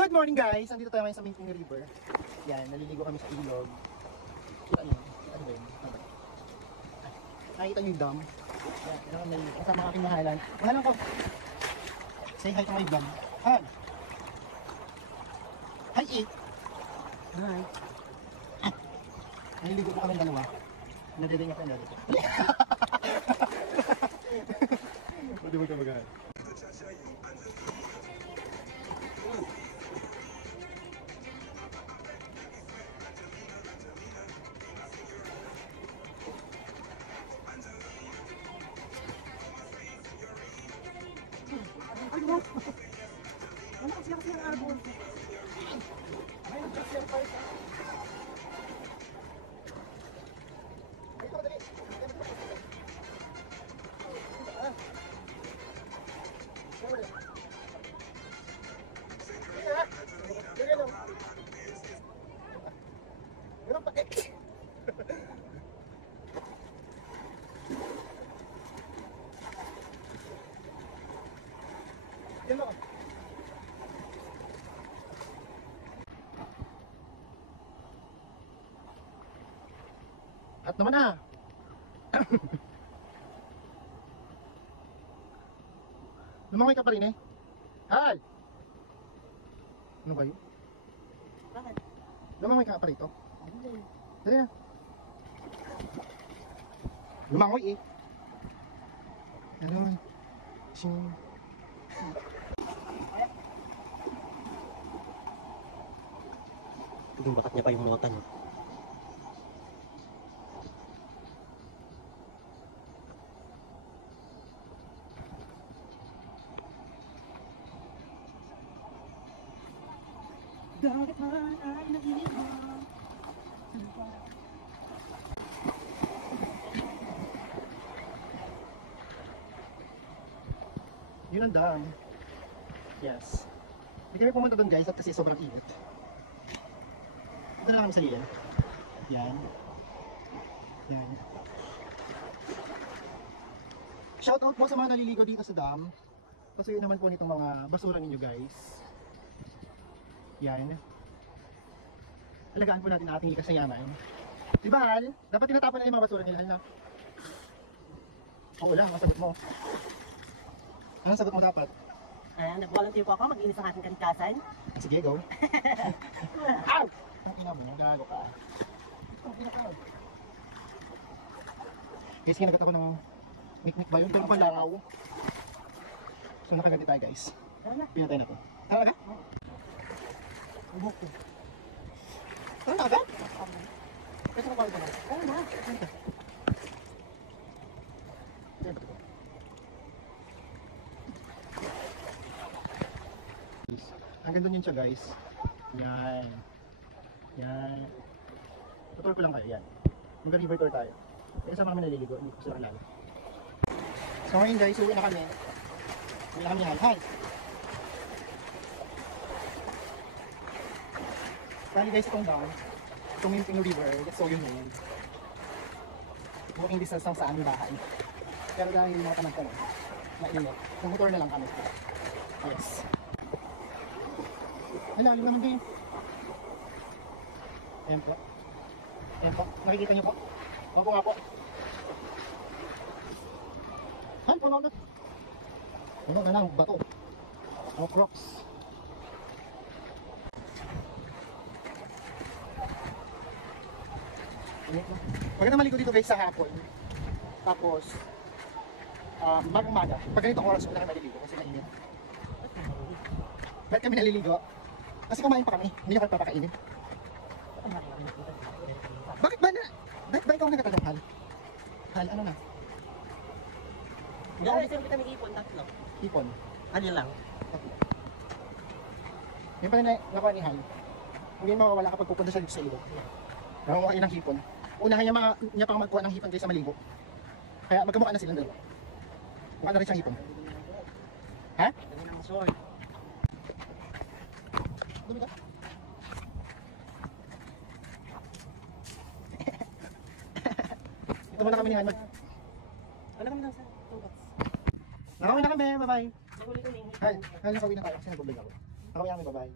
Good morning guys! Nandito tayo ngayon sa Minting River. Yan, naliligo kami sa ilog. Kita niyo? Ano ba yun? Nakikita niyo yung dam? Yan, yan may kasama aking mahalan. Mahalan ko! Say hi to my vlog. Hi! Hi, It! Hi! Naliligo po kami dalawa. Nadedeng ako yung dalawa. Pwede mo ito magahan. Ano kasi lang siyang arbon? Ay, just yung part. Ay, ito madali. Ganun pa. Yan mo. At naman na. Lumangoy ka pa rin eh. Hal! Ano kayo? Bakit? Lumangoy ka pa rito. Hindi. Dali na. Lumangoy eh. Ano? Yung bakat niya pa yung mga tanong. Bakit man ay nag-iiwan? Yun ang dam. Yes. Hindi kami pumunta doon guys at kasi sobrang init. Ito na lang kami sa liyan. Yan. Yan. Shoutout po sa mga naliligo dito sa dam. Kasi yun naman po nitong mga basura ninyo guys. Yan. Alagaan po natin ang ating likas na yaman. Diba Hal? Dapat tinatapon na yung mga basura nila, Hal na? Oo lang, ang sagot mo. Anong sagot mo dapat? Nag-volunteer po ako, mag-inis ang ating kalikasan. Sige, go. Ow! Ang ina mo, nagago ka. Ang pinakaw. Guys, kinagat ako ng mikmik ba yun? Pero palaraw. So, nakagati tayo guys. Tara na. Pinatay na to. Tara na? Ubok ko. Tara na agad? Ito na pala. Tara na. Hanggang doon yun siya guys. Yan. Yan. Tutur ko lang kayo. Yan. Mag-river tour tayo. Kaya kasama kami naliligo. Hindi ko sila kalala. So ngayon guys, uwi na kami. Uwi na kami yan. Hi! Bali guys, itong down. Itong Minting River. That's so yun yun. Walking distance lang sa aming bahay. Pero dahil mga tamad kami, mainit. Nag-motor na lang kami. Yes. Lalim naman din. Ayan po. Ayan po. Nakikita nyo po. Opo nga po. Han, puno na. Puno na lang. Bato. O crocs. Maganda maligo dito guys sa hapon. Tapos, magang-maga. Pag ganitong oras ko na kami maliligo kasi mainit. Bakit kami naliligo? Kasi kumain pa kami, hindi nyo kayo papakainin. Bakit ba na? Bakit ba ikaw nagtatanong, Hal? Hal, ano na? Gawin sir, kita may ipon, tatlo. Hipon. Ano lang? Yung pala nakuha ni Hal, hindi mawawala kapag pupunta siya dito sa ilog. Nakakuha kayo ng hipon. Unahan niya pang magkuha ng hipon kayo sa maligo. Kaya magkamukha na silang dalawa. Mukha na rin siyang hipon. Ha? Dami ng sword. Dumi ka? Ito muna kami ni Han. Ano kami lang sa toolbox? Nakawin na kami, bye-bye. Naguli-uli. Hal, nakawin na tayo kasi nagbablag ako. Nakawin namin, bye-bye.